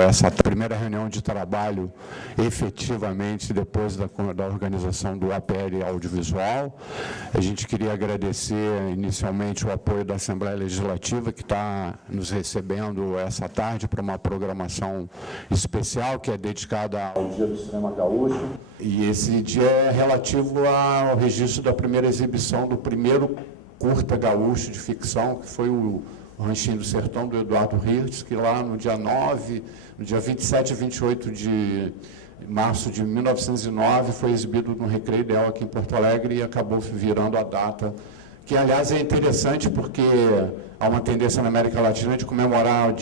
Essa primeira reunião de trabalho, efetivamente, depois da organização do APL Audiovisual. A gente queria agradecer, inicialmente, o apoio da Assembleia Legislativa, que está nos recebendo essa tarde para uma programação especial, que é dedicada ao Dia do Cinema Gaúcho. E esse dia é relativo ao registro da primeira exibição do primeiro curta gaúcho de ficção, que foi o Ranchinho do Sertão, do Eduardo Hirtz, que lá no dia 27 e 28 de março de 1909, foi exibido no Recreio Ideal aqui em Porto Alegre e acabou virando a data, que, aliás, é interessante porque há uma tendência na América Latina de comemorar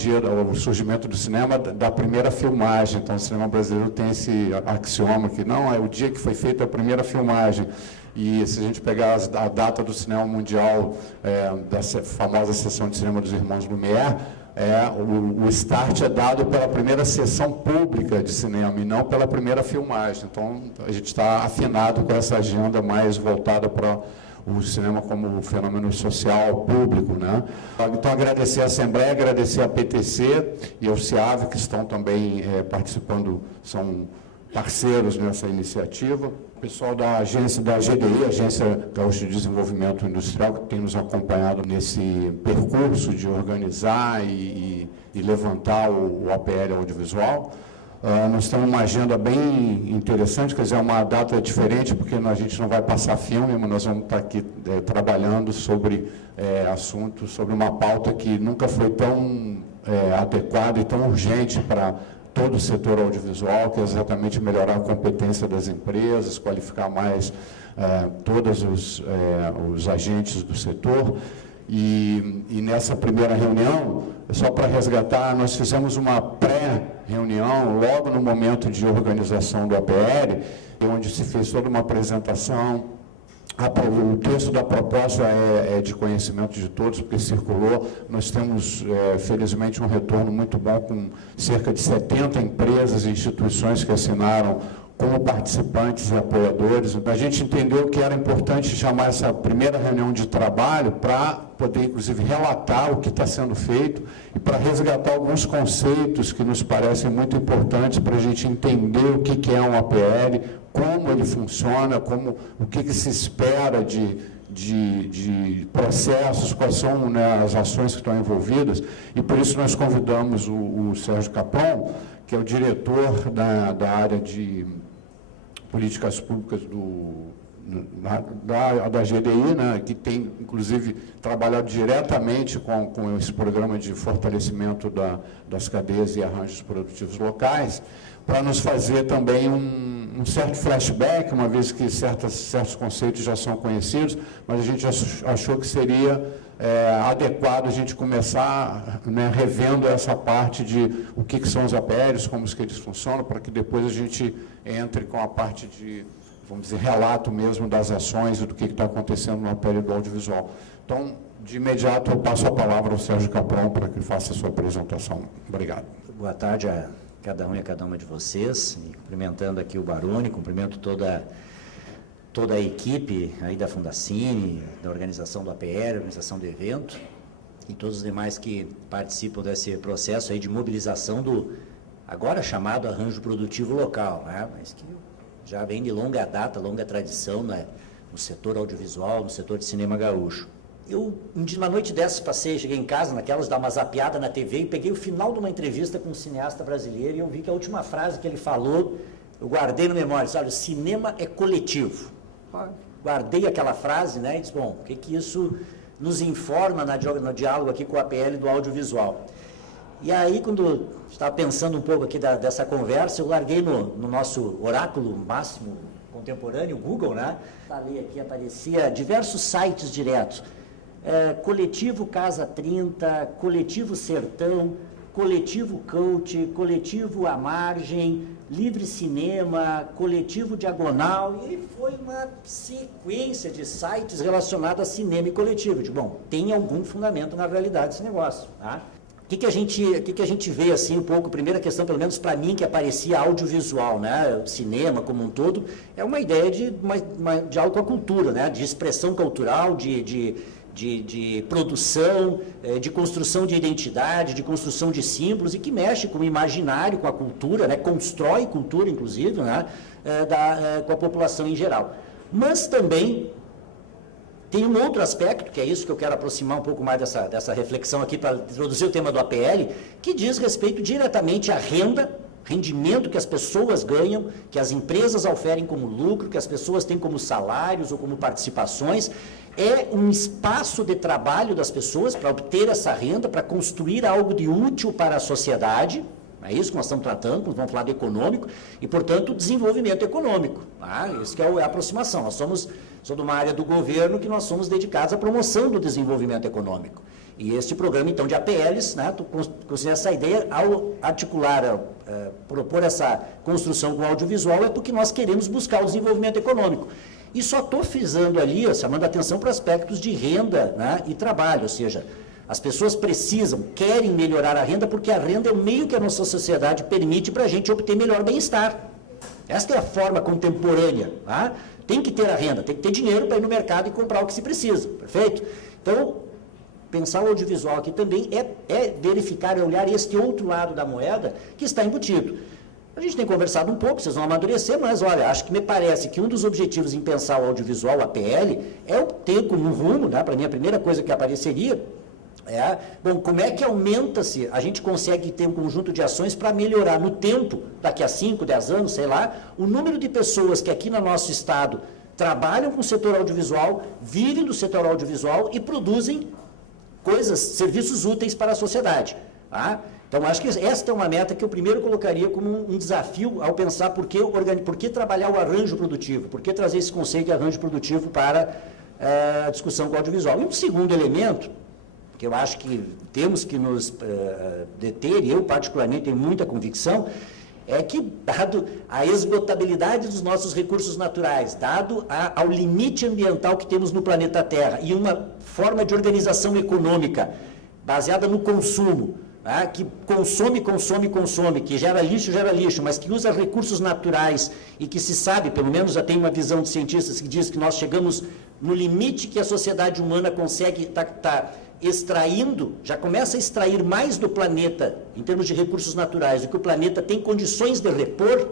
o surgimento do cinema da primeira filmagem. Então, o cinema brasileiro tem esse axioma que não é o dia que foi feita a primeira filmagem. E se a gente pegar a data do cinema mundial, da famosa sessão de cinema dos Irmãos Lumière, o start é dado pela primeira sessão pública de cinema e não pela primeira filmagem. Então, a gente está afinado com essa agenda mais voltada para o cinema como um fenômeno social público, né? Então, agradecer à Assembleia, agradecer à PTC e ao CIAV, que estão também participando, são parceiros nessa iniciativa. O pessoal da agência da GDI, Agência Gaúcha de Desenvolvimento Industrial, que tem nos acompanhado nesse percurso de organizar e levantar o APL audiovisual. Nós temos uma agenda bem interessante, quer dizer, é uma data diferente, porque a gente não vai passar filme, mas nós vamos estar aqui trabalhando sobre assuntos, sobre uma pauta que nunca foi tão adequada e tão urgente para todo o setor audiovisual, que é exatamente melhorar a competência das empresas, qualificar mais todos os agentes do setor. E nessa primeira reunião, só para resgatar, nós fizemos uma pré-reunião, logo no momento de organização do APL, onde se fez toda uma apresentação. O texto da proposta é de conhecimento de todos, porque circulou. Nós temos, felizmente, um retorno muito bom, com cerca de 70 empresas e instituições que assinaram como participantes e apoiadores. A gente entendeu que era importante chamar essa primeira reunião de trabalho para poder, inclusive, relatar o que está sendo feito e para resgatar alguns conceitos que nos parecem muito importantes para a gente entender o que é um APL, como ele funciona, o que se espera de processos, quais são, né, as ações que estão envolvidas. E por isso nós convidamos o Sérgio Capron, que é o diretor da área de políticas públicas da GDI, né, que tem, inclusive, trabalhado diretamente com esse programa de fortalecimento das cadeias e arranjos produtivos locais, para nos fazer também um certo flashback, uma vez que certos conceitos já são conhecidos, mas a gente achou que seria adequado a gente começar, né, revendo essa parte de o que são os APLs, como que eles funcionam, para que depois a gente entre com a parte de, vamos dizer, relato mesmo das ações e do que está acontecendo no APL do audiovisual. Então, de imediato, eu passo a palavra ao Sérgio Capron para que ele faça a sua apresentação. Obrigado. Boa tarde a cada um e a cada uma de vocês, e cumprimentando aqui o Baroni, cumprimento toda a equipe aí da Fundacine, da organização do APL, organização do evento, e todos os demais que participam desse processo aí de mobilização do agora chamado arranjo produtivo local, né? Mas que já vem de longa data, longa tradição, né, no setor audiovisual, no setor de cinema gaúcho. Eu, uma noite dessas, cheguei em casa, naquelas, dar uma zapeada na TV, e peguei o final de uma entrevista com um cineasta brasileiro, e eu vi que a última frase que ele falou, eu guardei no memória, disse, olha, o cinema é coletivo. Guardei aquela frase, né, e disse, bom, o que isso nos informa no diálogo aqui com o APL do audiovisual? E aí, quando estava pensando um pouco aqui dessa conversa, eu larguei no nosso oráculo máximo contemporâneo, o Google, né? Falei aqui, aparecia diversos sites diretos. Coletivo Casa 30, Coletivo Sertão, Coletivo Coach, Coletivo A Margem, Livre Cinema, Coletivo Diagonal, e foi uma sequência de sites relacionados a cinema e coletivo. Bom, tem algum fundamento na realidade esse negócio, tá? O que a gente vê, assim, um pouco, primeira questão, pelo menos para mim, que aparecia audiovisual, né, cinema como um todo, é uma ideia de algo com a cultura, né, de expressão cultural, de de produção, de construção de identidade, de construção de símbolos e que mexe com o imaginário, com a cultura, né? Constrói cultura, inclusive, né? Com a população em geral. Mas também tem um outro aspecto, que é isso que eu quero aproximar um pouco mais dessa reflexão aqui para introduzir o tema do APL, que diz respeito diretamente à rendimento que as pessoas ganham, que as empresas oferem como lucro, que as pessoas têm como salários ou como participações. É um espaço de trabalho das pessoas para obter essa renda, para construir algo de útil para a sociedade. É isso que nós estamos tratando, nós vamos falar de econômico, e, portanto, desenvolvimento econômico. Tá? Isso que é a aproximação. Nós somos de uma área do governo que nós somos dedicados à promoção do desenvolvimento econômico. E este programa, então, de APLs, né, considera essa ideia, ao articular, propor essa construção com o audiovisual, é porque nós queremos buscar o desenvolvimento econômico. E só estou frisando ali, chamando atenção para aspectos de renda, né, e trabalho, ou seja, as pessoas precisam, querem melhorar a renda, porque a renda é o meio que a nossa sociedade permite para a gente obter melhor bem-estar. Esta é a forma contemporânea. Tá? Tem que ter a renda, tem que ter dinheiro para ir no mercado e comprar o que se precisa, perfeito? Então, pensar o audiovisual aqui também é verificar, é olhar este outro lado da moeda que está embutido. A gente tem conversado um pouco, vocês vão amadurecer, mas olha, acho que me parece que um dos objetivos em pensar o audiovisual, a APL, é ter como rumo, né, para mim a primeira coisa que apareceria, bom, como é que aumenta-se, a gente consegue ter um conjunto de ações para melhorar no tempo, daqui a 5, 10 anos, sei lá, o número de pessoas que aqui no nosso estado trabalham com o setor audiovisual, vivem do setor audiovisual e produzem coisas, serviços úteis para a sociedade. Tá? Então, acho que esta é uma meta que eu primeiro colocaria como um desafio ao pensar por que trabalhar o arranjo produtivo, por que trazer esse conceito de arranjo produtivo para a discussão com o audiovisual. E um segundo elemento, que eu acho que temos que nos deter, e eu particularmente tenho muita convicção, é que, dado a esgotabilidade dos nossos recursos naturais, dado ao limite ambiental que temos no planeta Terra, e uma forma de organização econômica baseada no consumo, tá? Que consome, que gera lixo, mas que usa recursos naturais e que se sabe, pelo menos já tem uma visão de cientistas que diz que nós chegamos no limite que a sociedade humana consegue extraindo, já começa a extrair mais do planeta, em termos de recursos naturais, do que o planeta tem condições de repor.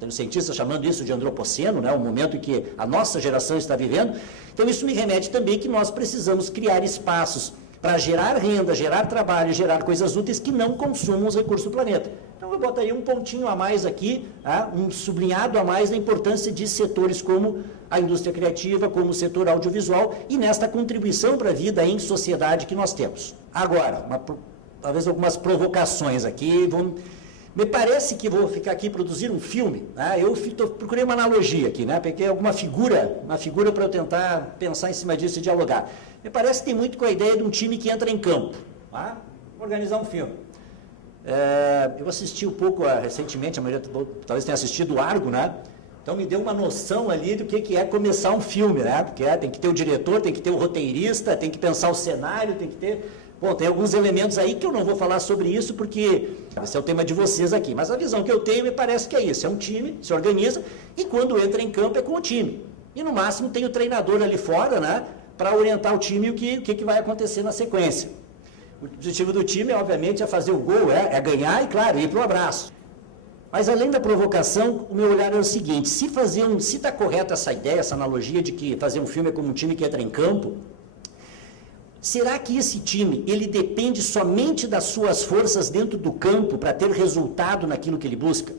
Tem um cientista chamando isso de antropoceno, né, o momento em que a nossa geração está vivendo. Então, isso me remete também que nós precisamos criar espaços para gerar renda, gerar trabalho, gerar coisas úteis que não consumam os recursos do planeta. Então, eu botaria um pontinho a mais aqui, um sublinhado a mais da importância de setores como a indústria criativa, como o setor audiovisual e nesta contribuição para a vida em sociedade que nós temos. Agora, talvez algumas provocações aqui, me parece que vou ficar aqui produzir um filme, né? Eu procurei uma analogia aqui, né? Peguei uma figura para eu tentar pensar em cima disso e dialogar. Me parece que tem muito com a ideia de um time que entra em campo, tá? Vou organizar um filme. Eu assisti um pouco recentemente, a maioria talvez tenha assistido o Argo, né? Então me deu uma noção ali do que é começar um filme, né? Porque tem que ter o diretor, tem que ter o roteirista, tem que pensar o cenário, tem que ter... Bom, tem alguns elementos aí que eu não vou falar sobre isso, porque esse é o tema de vocês aqui. Mas a visão que eu tenho me parece que é isso. É um time, se organiza, e quando entra em campo é com o time. E no máximo tem o treinador ali fora, né? Para orientar o time o que vai acontecer na sequência. O objetivo do time, obviamente, é fazer o gol, é ganhar e, claro, ir para o abraço. Mas, além da provocação, o meu olhar é o seguinte, se está correta essa ideia, essa analogia de que fazer um filme é como um time que entra em campo, será que esse time, ele depende somente das suas forças dentro do campo para ter resultado naquilo que ele busca?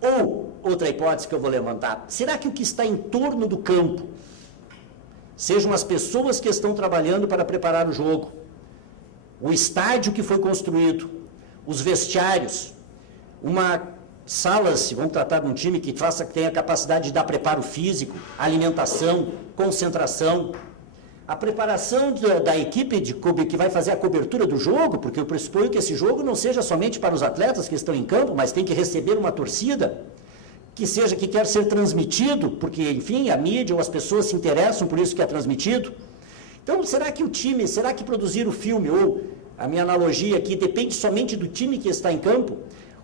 Ou, outra hipótese que eu vou levantar, será que o que está em torno do campo, sejam as pessoas que estão trabalhando para preparar o jogo, o estádio que foi construído, os vestiários, salas, vamos tratar de um time que tenha a capacidade de dar preparo físico, alimentação, concentração, a preparação da equipe que vai fazer a cobertura do jogo, porque eu pressuponho que esse jogo não seja somente para os atletas que estão em campo, mas tem que receber uma torcida, que quer ser transmitido, porque, enfim, a mídia ou as pessoas se interessam por isso que é transmitido. Então, será que produzir o filme, ou a minha analogia aqui, depende somente do time que está em campo?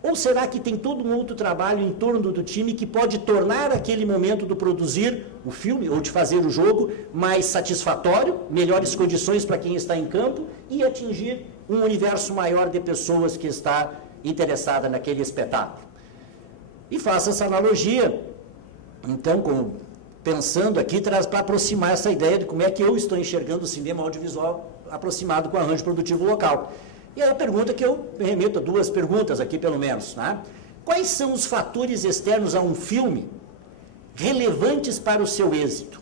Ou será que tem todo um outro trabalho em torno do time que pode tornar aquele momento do produzir o filme ou de fazer o jogo mais satisfatório, melhores condições para quem está em campo e atingir um universo maior de pessoas que está interessada naquele espetáculo? E faço essa analogia, então, pensando aqui, para aproximar essa ideia de como é que eu estou enxergando o cinema audiovisual aproximado com o arranjo produtivo local. E aí a pergunta que eu remeto a 2 perguntas aqui, pelo menos. Né? Quais são os fatores externos a um filme relevantes para o seu êxito?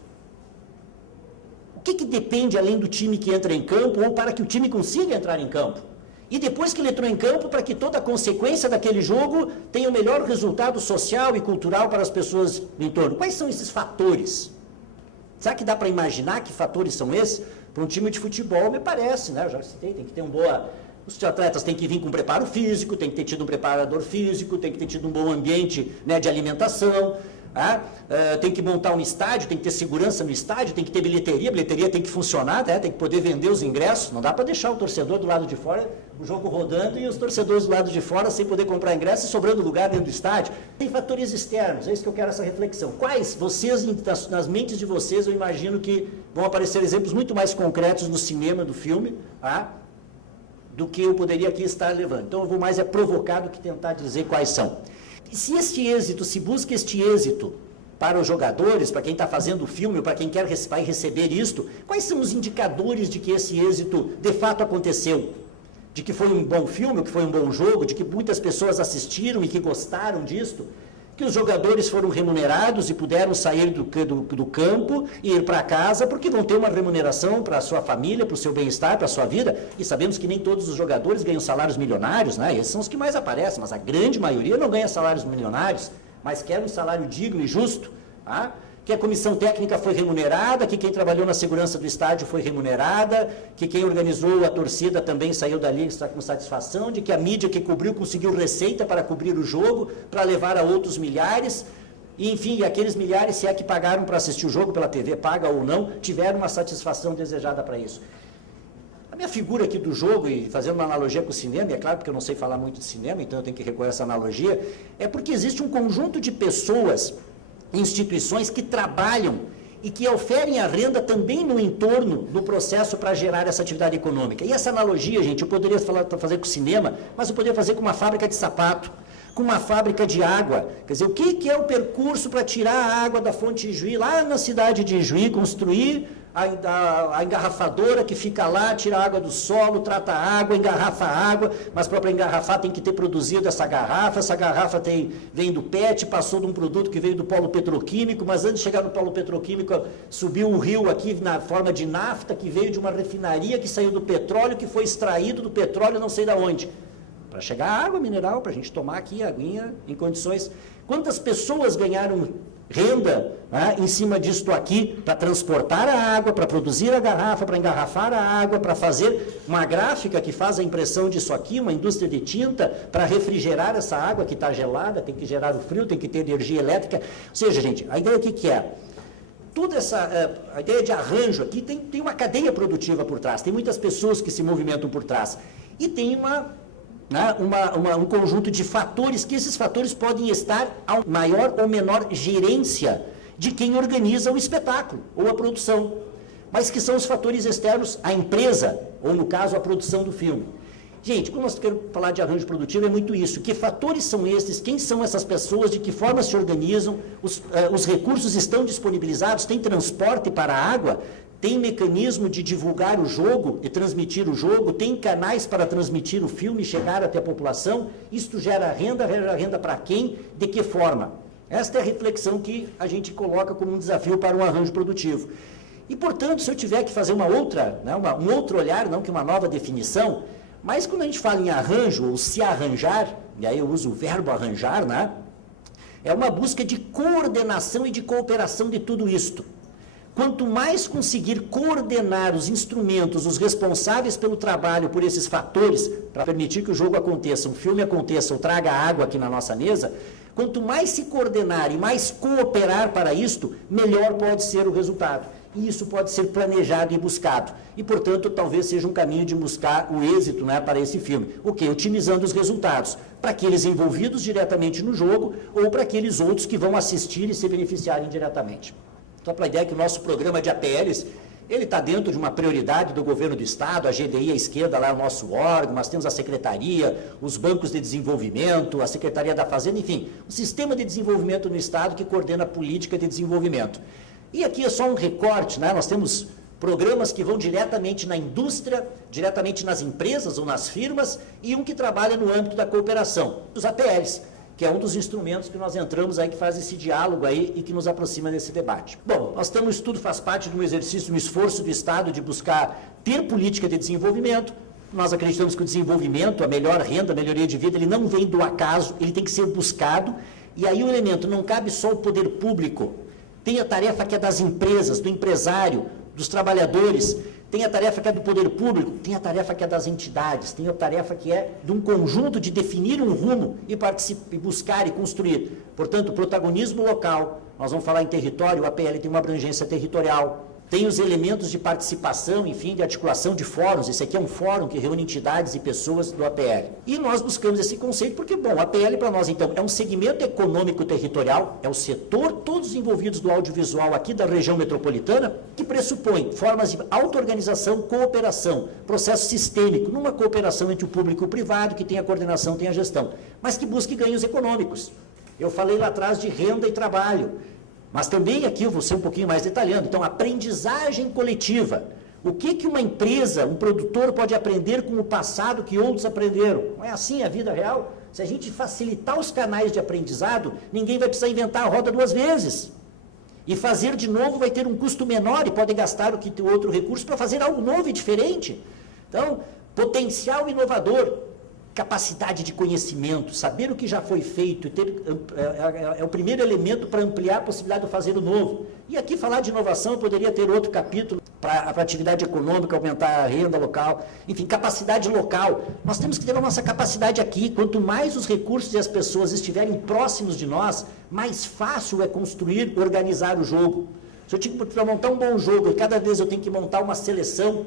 O que depende, além do time que entra em campo, ou para que o time consiga entrar em campo? E depois que ele entrou em campo, para que toda a consequência daquele jogo tenha o melhor resultado social e cultural para as pessoas do entorno? Quais são esses fatores? Será que dá para imaginar que fatores são esses? Para um time de futebol, me parece, né? Eu já citei, tem que ter os atletas têm que vir com preparo físico, tem que ter tido um preparador físico, tem que ter tido um bom ambiente, né, de alimentação, tem que montar um estádio, tem que ter segurança no estádio, tem que ter bilheteria, a bilheteria tem que funcionar, né, tem que poder vender os ingressos, não dá para deixar o torcedor do lado de fora, o jogo rodando e os torcedores do lado de fora sem poder comprar ingresso e sobrando lugar dentro do estádio. Tem fatores externos, é isso que eu quero, essa reflexão. Quais, vocês, nas mentes de vocês, eu imagino que vão aparecer exemplos muito mais concretos no cinema do filme, do que eu poderia aqui estar levando. Então, eu vou mais provocar do que tentar dizer quais são. E se busca este êxito para os jogadores, para quem está fazendo o filme, ou para quem vai receber isto, quais são os indicadores de que esse êxito de fato aconteceu? De que foi um bom filme, que foi um bom jogo, de que muitas pessoas assistiram e que gostaram disto? Que os jogadores foram remunerados e puderam sair do campo e ir para casa, porque vão ter uma remuneração para a sua família, para o seu bem-estar, para a sua vida, e sabemos que nem todos os jogadores ganham salários milionários, né? Esses são os que mais aparecem, mas a grande maioria não ganha salários milionários, mas quer um salário digno e justo, que a comissão técnica foi remunerada, que quem trabalhou na segurança do estádio foi remunerada, que quem organizou a torcida também saiu dali com satisfação, de que a mídia que cobriu conseguiu receita para cobrir o jogo, para levar a outros milhares, e, enfim, aqueles milhares, se é que pagaram para assistir o jogo pela TV, paga ou não, tiveram uma satisfação desejada para isso. A minha figura aqui do jogo, e fazendo uma analogia com o cinema, e é claro porque eu não sei falar muito de cinema, então eu tenho que recorrer a essa analogia, é porque existe um conjunto de pessoas, instituições que trabalham e que oferem a renda também no entorno do processo para gerar essa atividade econômica. E essa analogia, gente, eu poderia fazer com o cinema, mas eu poderia fazer com uma fábrica de sapato, com uma fábrica de água. Quer dizer, o que é o percurso para tirar a água da fonte de Ijuí, lá na cidade de Ijuí, construir a engarrafadora que fica lá, tira a água do solo, trata a água, engarrafa a água, mas para engarrafar tem que ter produzido essa garrafa vem do PET, passou de um produto que veio do polo petroquímico, mas antes de chegar no polo petroquímico, subiu um rio aqui na forma de nafta, que veio de uma refinaria, que saiu do petróleo, que foi extraído do petróleo não sei de onde. Para chegar a água mineral, para a gente tomar aqui a aguinha em condições. Quantas pessoas ganharam renda em cima disto aqui, para transportar a água, para produzir a garrafa, para engarrafar a água, para fazer uma gráfica que faz a impressão disso aqui, uma indústria de tinta, para refrigerar essa água que está gelada, tem que gerar o frio, tem que ter energia elétrica. Ou seja, gente, a ideia que é? Toda a ideia de arranjo aqui tem uma cadeia produtiva por trás, tem muitas pessoas que se movimentam por trás, e tem um conjunto de fatores, que esses fatores podem estar a maior ou menor gerência de quem organiza o espetáculo ou a produção, mas que são os fatores externos à empresa, ou no caso, à produção do filme. Gente, quando nós queremos falar de arranjo produtivo, é muito isso. Que fatores são esses? Quem são essas pessoas? De que forma se organizam? Os recursos estão disponibilizados? Tem transporte para a água? Tem mecanismo de divulgar o jogo e transmitir o jogo? Tem canais para transmitir o filme e chegar até a população? Isto gera renda para quem? De que forma? Esta é a reflexão que a gente coloca como um desafio para um arranjo produtivo. E, portanto, se eu tiver que fazer um outro olhar, não que uma nova definição, mas quando a gente fala em arranjo, ou se arranjar, e aí eu uso o verbo arranjar, é uma busca de coordenação e de cooperação de tudo isto. Quanto mais conseguir coordenar os instrumentos, os responsáveis pelo trabalho, por esses fatores, para permitir que o jogo aconteça, um filme aconteça, ou traga água aqui na nossa mesa, quanto mais se coordenar e mais cooperar para isto, melhor pode ser o resultado. e isso pode ser planejado e buscado. E, portanto, talvez seja um caminho de buscar o êxito, né, para esse filme. O quê? Otimizando os resultados, para aqueles envolvidos diretamente no jogo ou para aqueles outros que vão assistir e se beneficiarem diretamente. Só para a ideia que o nosso programa de APLs, ele está dentro de uma prioridade do governo do Estado, a GDI à esquerda lá é o nosso órgão, nós temos a Secretaria, os bancos de desenvolvimento, a Secretaria da Fazenda, enfim, o sistema de desenvolvimento no Estado que coordena a política de desenvolvimento. E aqui é só um recorte, né? Nós temos programas que vão diretamente na indústria, diretamente nas empresas ou nas firmas, e um que trabalha no âmbito da cooperação, os APLs, que é um dos instrumentos que nós entramos aí, que faz esse diálogo aí e que nos aproxima desse debate. Bom, nós estamos, tudo faz parte de um exercício, um esforço do Estado de buscar ter política de desenvolvimento. Nós acreditamos que o desenvolvimento, a melhor renda, a melhoria de vida, ele não vem do acaso, ele tem que ser buscado, e aí o elemento, não cabe só o poder público, tem a tarefa que é das empresas, do empresário, dos trabalhadores, tem a tarefa que é do poder público, tem a tarefa que é das entidades, tem a tarefa que é de um conjunto de definir um rumo e buscar e construir. Portanto, protagonismo local, nós vamos falar em território, o APL tem uma abrangência territorial, tem os elementos de participação, enfim, de articulação de fóruns. Esse aqui é um fórum que reúne entidades e pessoas do APL. E nós buscamos esse conceito porque, bom, o APL para nós, então, é um segmento econômico territorial, é o setor, todos envolvidos do audiovisual aqui da região metropolitana, que pressupõe formas de auto-organização, cooperação, processo sistêmico, numa cooperação entre o público e o privado, que tem a coordenação, tem a gestão, mas que busque ganhos econômicos. Eu falei lá atrás de renda e trabalho. Mas também aqui eu vou ser um pouquinho mais detalhando. Então, aprendizagem coletiva. O que uma empresa, um produtor pode aprender com o passado que outros aprenderam? Não é assim a vida real? Se a gente facilitar os canais de aprendizado, ninguém vai precisar inventar a roda 2 vezes. E fazer de novo vai ter um custo menor e pode gastar o que tem outro recurso para fazer algo novo e diferente. Então, potencial inovador. Capacidade de conhecimento, saber o que já foi feito, é o primeiro elemento para ampliar a possibilidade de fazer o novo. E aqui falar de inovação, eu poderia ter outro capítulo para a atividade econômica, aumentar a renda local, enfim, capacidade local. Nós temos que ter a nossa capacidade aqui. Quanto mais os recursos e as pessoas estiverem próximos de nós, mais fácil é construir, organizar o jogo. Se eu tiver para montar um bom jogo, e cada vez eu tenho que montar uma seleção,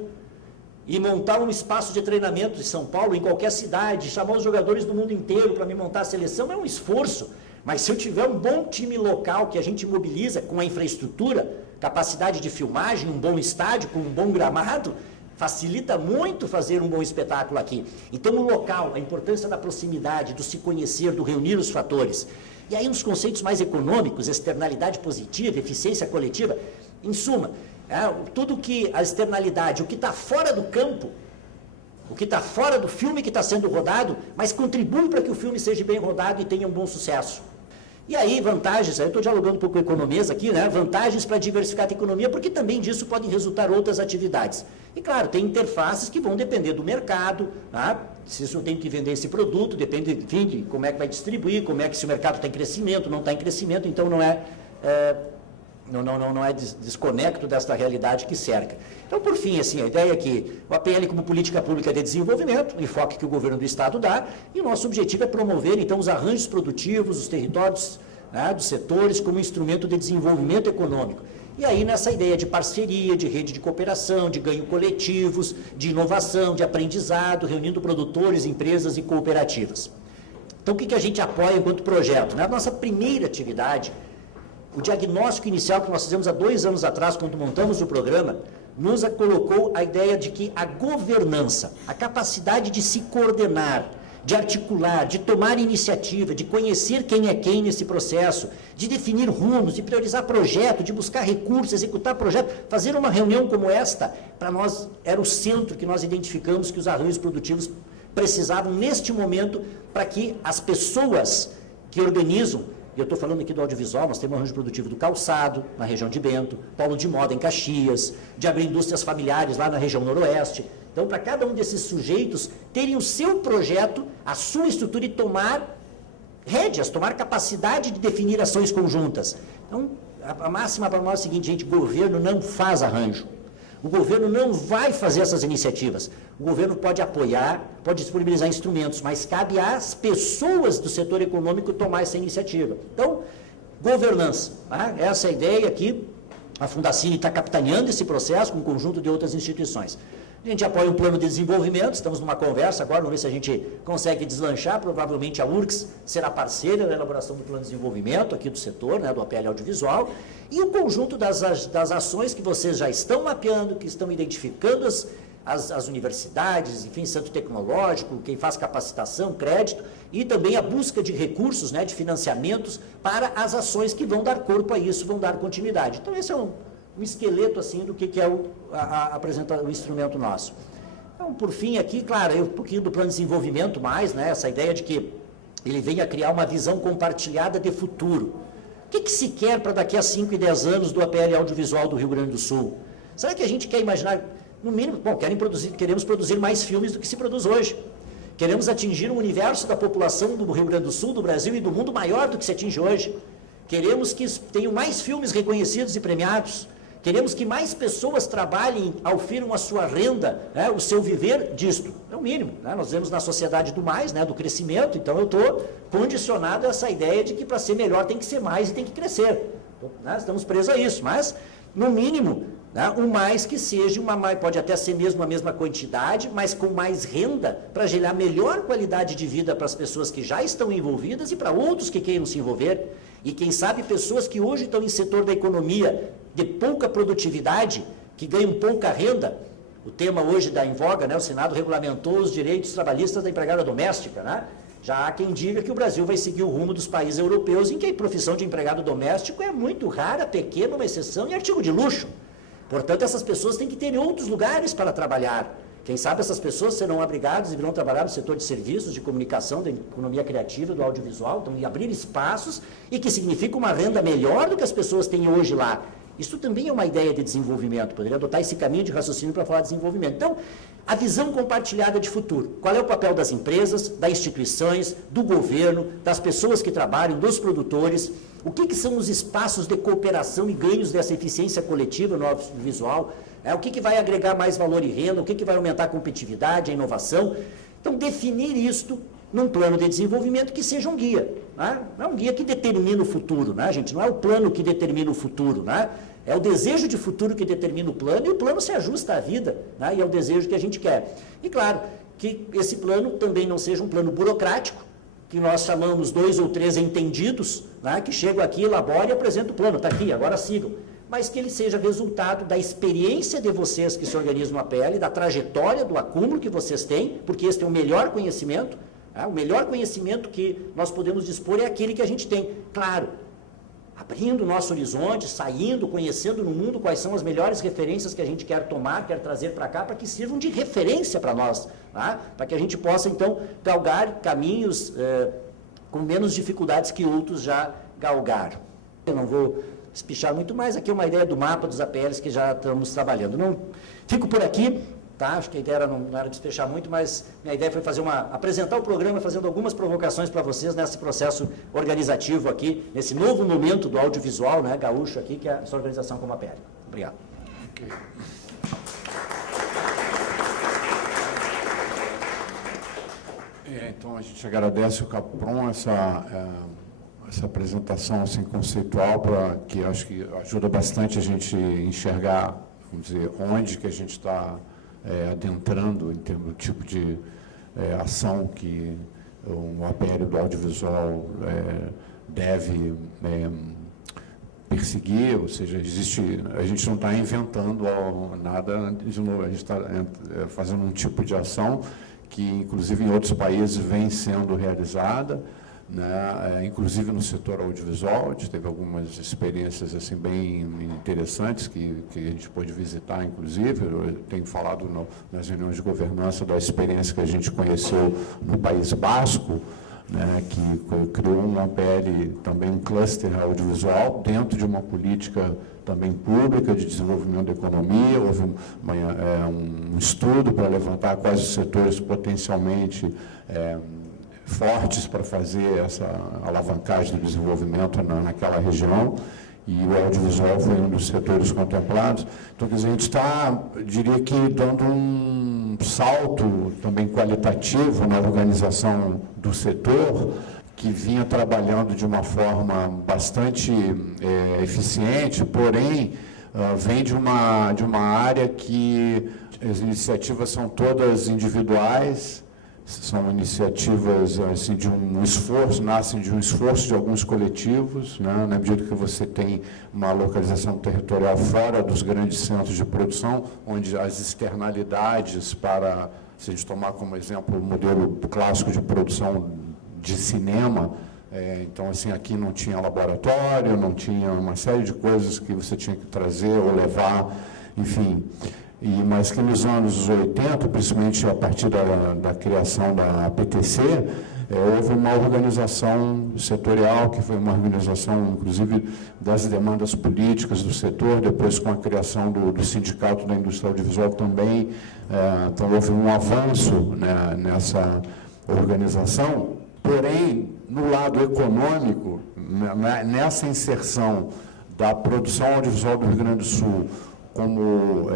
e montar um espaço de treinamento em São Paulo, em qualquer cidade, chamar os jogadores do mundo inteiro para me montar a seleção, é um esforço. Mas se eu tiver um bom time local que a gente mobiliza com a infraestrutura, capacidade de filmagem, um bom estádio, com um bom gramado, facilita muito fazer um bom espetáculo aqui. Então, o local, a importância da proximidade, do se conhecer, do reunir os fatores. E aí, nos conceitos mais econômicos, externalidade positiva, eficiência coletiva, em suma, tudo que a externalidade, o que está fora do campo, o que está fora do filme que está sendo rodado, mas contribui para que o filme seja bem rodado e tenha um bom sucesso. E aí, vantagens, eu estou dialogando um pouco com economias aqui, né? Vantagens para diversificar a economia, porque também disso podem resultar outras atividades. E claro, tem interfaces que vão depender do mercado, tá? Se isso tem que vender esse produto, depende, enfim, de como é que vai distribuir, como é que se o mercado está em crescimento, não está em crescimento, então não é desconecto desta realidade que cerca. Então, por fim, assim, a ideia é que o APL como política pública de desenvolvimento, o enfoque que o governo do Estado dá, e o nosso objetivo é promover, então, os arranjos produtivos, os territórios, né, dos setores, como instrumento de desenvolvimento econômico. E aí, nessa ideia de parceria, de rede de cooperação, de ganho coletivos, de inovação, de aprendizado, reunindo produtores, empresas e cooperativas. Então, o que a gente apoia enquanto projeto? Na nossa primeira atividade, o diagnóstico inicial que nós fizemos há 2 anos atrás, quando montamos o programa, nos colocou a ideia de que a governança, a capacidade de se coordenar, de articular, de tomar iniciativa, de conhecer quem é quem nesse processo, de definir rumos, de priorizar projeto, de buscar recursos, executar projeto, fazer uma reunião como esta, para nós era o centro que nós identificamos que os arranjos produtivos precisavam neste momento para que as pessoas que organizam. Eu estou falando aqui do audiovisual, nós temos um arranjo produtivo do calçado, na região de Bento, polo de moda em Caxias, de agroindústrias familiares lá na região noroeste. Então, para cada um desses sujeitos terem o seu projeto, a sua estrutura e tomar rédeas, tomar capacidade de definir ações conjuntas. Então, a máxima para nós é o seguinte, gente, governo não faz arranjo. O governo não vai fazer essas iniciativas. O governo pode apoiar, pode disponibilizar instrumentos, mas cabe às pessoas do setor econômico tomar essa iniciativa. Então, governança. Tá? Essa é a ideia aqui. A Fundacine está capitaneando esse processo com um conjunto de outras instituições. A gente apoia um plano de desenvolvimento, estamos numa conversa agora, vamos ver se a gente consegue deslanchar, provavelmente a URGS será parceira na elaboração do plano de desenvolvimento aqui do setor, né, do APL Audiovisual, e o conjunto das ações que vocês já estão mapeando, que estão identificando as universidades, enfim, centro tecnológico, quem faz capacitação, crédito, e também a busca de recursos, né, de financiamentos para as ações que vão dar corpo a isso, vão dar continuidade. Então, esse é um esqueleto assim do que é o instrumento nosso. Então, por fim, aqui, claro, um pouquinho do plano de desenvolvimento mais, né, essa ideia de que ele venha criar uma visão compartilhada de futuro. O que se quer para daqui a 5 e 10 anos do APL Audiovisual do Rio Grande do Sul? Será que a gente quer imaginar, no mínimo, bom, queremos produzir mais filmes do que se produz hoje. Queremos atingir um universo da população do Rio Grande do Sul, do Brasil e do mundo maior do que se atinge hoje. Queremos que tenham mais filmes reconhecidos e premiados. Queremos que mais pessoas trabalhem, aufiram a sua renda, né, o seu viver disto. É o mínimo. Né? Nós vivemos na sociedade do mais, né, do crescimento, então eu estou condicionado a essa ideia de que para ser melhor tem que ser mais e tem que crescer. Então, né, estamos presos a isso, mas, no mínimo, né, o mais que seja, pode até ser mesmo a mesma quantidade, mas com mais renda para gerar melhor qualidade de vida para as pessoas que já estão envolvidas e para outros que queiram se envolver. E quem sabe pessoas que hoje estão em setor da economia de pouca produtividade, que ganham pouca renda. O tema hoje da em voga, né, o Senado regulamentou os direitos trabalhistas da empregada doméstica, né? Já há quem diga que o Brasil vai seguir o rumo dos países europeus em que a profissão de empregado doméstico é muito rara, pequena, uma exceção e artigo de luxo. Portanto, essas pessoas têm que ter outros lugares para trabalhar. Quem sabe essas pessoas serão abrigadas e virão trabalhar no setor de serviços, de comunicação, da economia criativa, do audiovisual, então, e abrir espaços, e que significa uma renda melhor do que as pessoas têm hoje lá. Isso também é uma ideia de desenvolvimento, poderia adotar esse caminho de raciocínio para falar de desenvolvimento. Então, a visão compartilhada de futuro. Qual é o papel das empresas, das instituições, do governo, das pessoas que trabalham, dos produtores? O que são os espaços de cooperação e ganhos dessa eficiência coletiva no audiovisual? O que vai agregar mais valor e renda? O que vai aumentar a competitividade, a inovação? Então, definir isto num plano de desenvolvimento que seja um guia. Né? Não é um guia que determina o futuro, né, gente? Não é o plano que determina o futuro, né? É o desejo de futuro que determina o plano, e o plano se ajusta à vida, né? E é o desejo que a gente quer. E, claro, que esse plano também não seja um plano burocrático, que nós chamamos 2 ou 3 entendidos, né, que chegam aqui, elaboram e apresentam o plano. Está aqui, agora sigam. Mas que ele seja resultado da experiência de vocês que se organizam na APL, da trajetória, do acúmulo que vocês têm, porque esse é o melhor conhecimento. O melhor conhecimento que nós podemos dispor é aquele que a gente tem. Claro, abrindo o nosso horizonte, saindo, conhecendo no mundo quais são as melhores referências que a gente quer tomar, quer trazer para cá, para que sirvam de referência para nós, tá? Para que a gente possa, então, galgar caminhos com menos dificuldades que outros já galgaram. Eu não vou espichar muito mais, aqui é uma ideia do mapa dos APLs que já estamos trabalhando. Não fico por aqui. Tá? Acho que a ideia não era despechar muito, mas minha ideia foi apresentar o programa fazendo algumas provocações para vocês nesse processo organizativo aqui, nesse novo momento do audiovisual, né, gaúcho aqui, que é essa organização como a APL. Obrigado. Okay. Então, a gente agradece o Capron essa apresentação assim, conceitual, que acho que ajuda bastante a gente enxergar, vamos dizer, onde que a gente está adentrando em termos do tipo de ação que o APL do audiovisual deve perseguir, ou seja, a gente não está inventando nada de novo, a gente está fazendo um tipo de ação que, inclusive, em outros países vem sendo realizada, né, inclusive no setor audiovisual. A gente teve algumas experiências assim, bem interessantes que a gente pôde visitar, inclusive. Eu tenho falado nas reuniões de governança da experiência que a gente conheceu no País Basco, né, que criou um APL, também um cluster audiovisual, dentro de uma política também pública de desenvolvimento da economia. Houve um estudo para levantar quais os setores potencialmente fortes para fazer essa alavancagem do desenvolvimento naquela região, e o audiovisual foi um dos setores contemplados. Então, quer dizer, a gente está, diria que, dando um salto também qualitativo na organização do setor, que vinha trabalhando de uma forma bastante eficiente, porém, vem de uma área que as iniciativas são todas individuais, são iniciativas assim, de um esforço, nascem de um esforço de alguns coletivos, né? Na medida que você tem uma localização territorial fora dos grandes centros de produção, onde as externalidades para, se a gente tomar como exemplo o modelo clássico de produção de cinema, então, assim, aqui não tinha laboratório, não tinha uma série de coisas que você tinha que trazer ou levar, enfim. Mas que nos anos 80, principalmente a partir da criação da PTC, houve uma organização setorial, que foi uma organização, inclusive, das demandas políticas do setor, depois com a criação do Sindicato da Indústria Audiovisual também. Então, houve um avanço, né, nessa organização, porém, no lado econômico, nessa inserção da produção audiovisual do Rio Grande do Sul como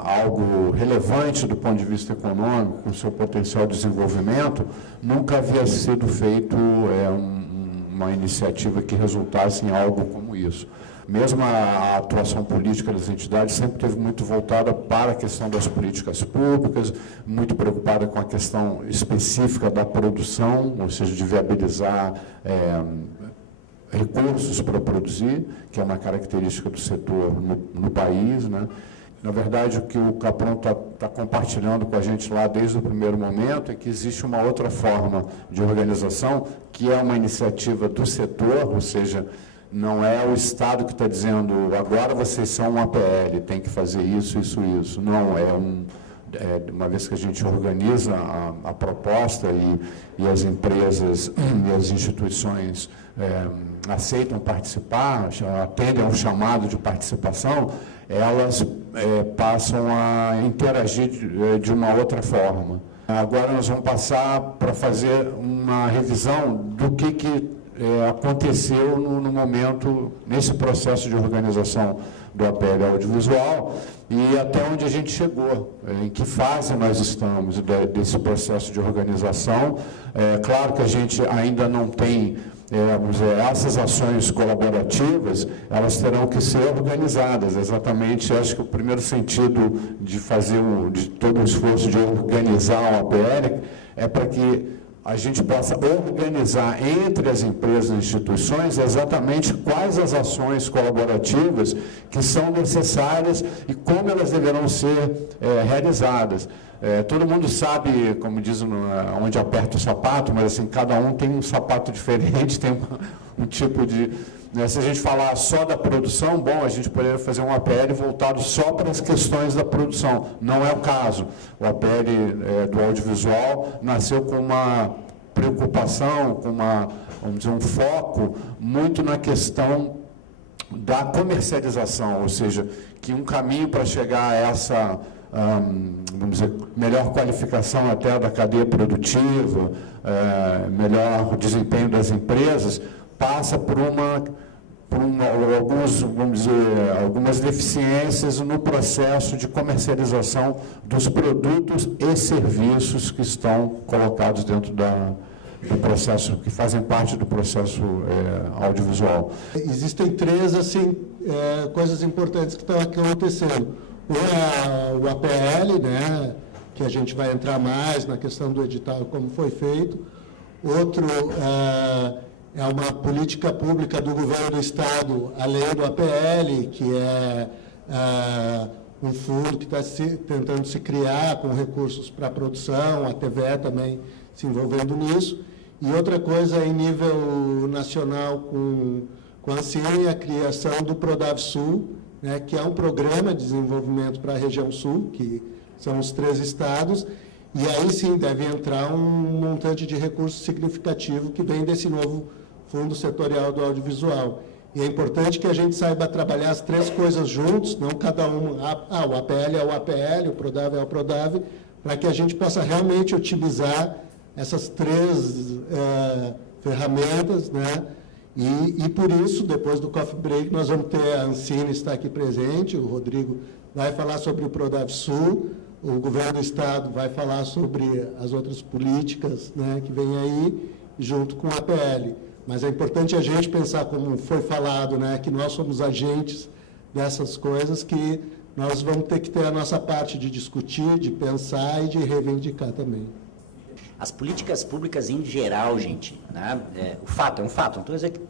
algo relevante do ponto de vista econômico, com seu potencial de desenvolvimento, nunca havia sido feito uma iniciativa que resultasse em algo como isso. Mesmo a atuação política das entidades sempre esteve muito voltada para a questão das políticas públicas, muito preocupada com a questão específica da produção, ou seja, de viabilizar recursos para produzir, que é uma característica do setor no país, né? Na verdade, o que o Capron está compartilhando com a gente lá desde o primeiro momento é que existe uma outra forma de organização, que é uma iniciativa do setor, ou seja, não é o Estado que está dizendo, agora vocês são um APL, tem que fazer isso, isso, isso. Não, uma vez que a gente organiza a proposta e as empresas e as instituições aceitam participar, atendem ao chamado de participação, elas passam a interagir de uma outra forma. Agora nós vamos passar para fazer uma revisão do que aconteceu no momento, nesse processo de organização do APL audiovisual e até onde a gente chegou, em que fase nós estamos desse processo de organização. Claro que a gente ainda não tem, essas ações colaborativas, elas terão que ser organizadas, exatamente, acho que o primeiro sentido de fazer, de todo o esforço de organizar o APL é para que a gente possa organizar entre as empresas e instituições exatamente quais as ações colaborativas que são necessárias e como elas deverão ser realizadas. Todo mundo sabe, como dizem, onde aperta o sapato, mas assim, cada um tem um sapato diferente, tem um tipo de... Se a gente falar só da produção, bom, a gente poderia fazer um APL voltado só para as questões da produção. Não é o caso. O APL do audiovisual nasceu com uma preocupação, com vamos dizer, um foco muito na questão da comercialização, ou seja, que um caminho para chegar a essa, vamos dizer, melhor qualificação até da cadeia produtiva, melhor desempenho das empresas, passa por algumas deficiências no processo de comercialização dos produtos e serviços que estão colocados dentro do processo, que fazem parte do processo audiovisual. Existem três coisas importantes que estão acontecendo. Um é o APL, né, que a gente vai entrar mais na questão do edital, como foi feito. Outro é uma política pública do governo do Estado, além do APL, que é um fundo que está tentando se criar com recursos para a produção, a TVE também se envolvendo nisso. E outra coisa, em nível nacional, com a Ancine, a criação do Prodav Sul, né, que é um programa de desenvolvimento para a região sul, que são os 3 estados, e aí sim deve entrar um montante de recursos significativo que vem desse novo Fundo Setorial do Audiovisual. E é importante que a gente saiba trabalhar as 3 coisas juntos, não cada um, o APL é o APL, o Prodav é o Prodav, para que a gente possa realmente otimizar essas 3 ferramentas, né? E por isso, depois do coffee break, nós vamos ter a Ancine está aqui presente, o Rodrigo vai falar sobre o Prodav Sul, o governo do Estado vai falar sobre as outras políticas, né, que vem aí, junto com a APL. Mas é importante a gente pensar, como foi falado, né, que nós somos agentes dessas coisas que nós vamos ter que ter a nossa parte de discutir, de pensar e de reivindicar também. As políticas públicas em geral, gente, né? O fato é um fato, não estou dizendo que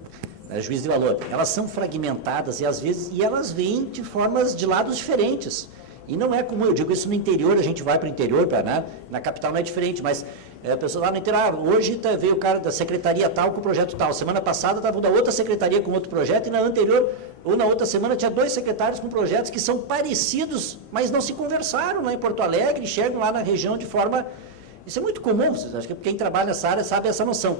é juízo de valor, elas são fragmentadas e às vezes elas vêm de formas de lados diferentes. E não é comum, eu digo isso no interior, a gente vai para o interior, né? Na capital não é diferente, mas a pessoa lá no interior, hoje veio o cara da secretaria tal com o projeto tal, semana passada estava da outra secretaria com outro projeto e na anterior, ou na outra semana, tinha 2 secretários com projetos que são parecidos, mas não se conversaram lá em Porto Alegre, chegam lá na região de forma... Isso é muito comum, acho que quem trabalha nessa área sabe essa noção.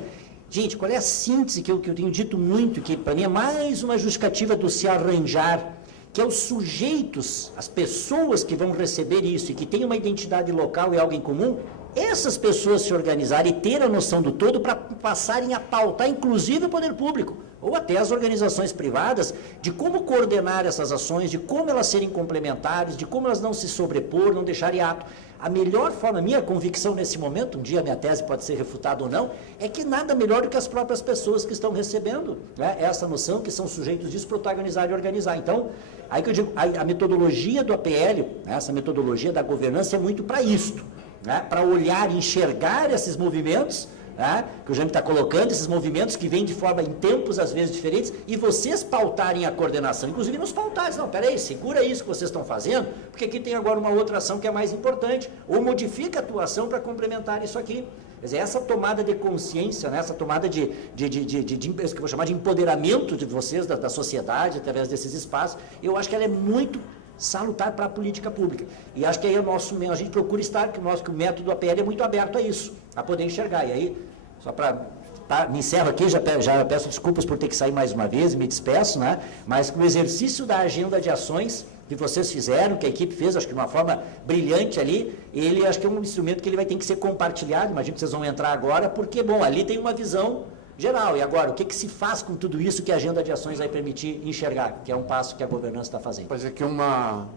Gente, qual é a síntese que eu tenho dito muito, que para mim é mais uma justificativa do se arranjar, que é os sujeitos, as pessoas que vão receber isso e que têm uma identidade local e algo em comum, essas pessoas se organizarem e ter a noção do todo para passarem a pautar, inclusive o poder público, ou até as organizações privadas, de como coordenar essas ações, de como elas serem complementares, de como elas não se sobrepor, não deixarem ato. A melhor forma, minha convicção nesse momento, um dia minha tese pode ser refutada ou não, é que nada melhor do que as próprias pessoas que estão recebendo, né, essa noção, que são sujeitos disso, protagonizar e organizar. Então, aí que eu digo, a metodologia do APL, né, essa metodologia da governança é muito para isto, né, para olhar e enxergar esses movimentos, né, que o Jaime está colocando, esses movimentos que vêm de forma, em tempos às vezes diferentes, e vocês pautarem a coordenação, inclusive nos pautares, não, peraí, segura isso que vocês estão fazendo, porque aqui tem agora uma outra ação que é mais importante, ou modifica a atuação para complementar isso aqui. Quer dizer, essa tomada de consciência, né, essa tomada de que eu vou chamar de empoderamento de vocês, da sociedade, através desses espaços, eu acho que ela é muito salutar para a política pública. E acho que aí a gente procura estar, que o método APL é muito aberto a isso, a poder enxergar. E aí, só para... me encerro aqui, já peço desculpas por ter que sair mais uma vez e me despeço, né? Mas o exercício da agenda de ações que vocês fizeram, que a equipe fez, acho que de uma forma brilhante ali, ele acho que é um instrumento que ele vai ter que ser compartilhado, imagino que vocês vão entrar agora, porque, bom, ali tem uma visão geral. E agora, o que se faz com tudo isso que a agenda de ações vai permitir enxergar, que é um passo que a governança está fazendo? Fazer aqui uma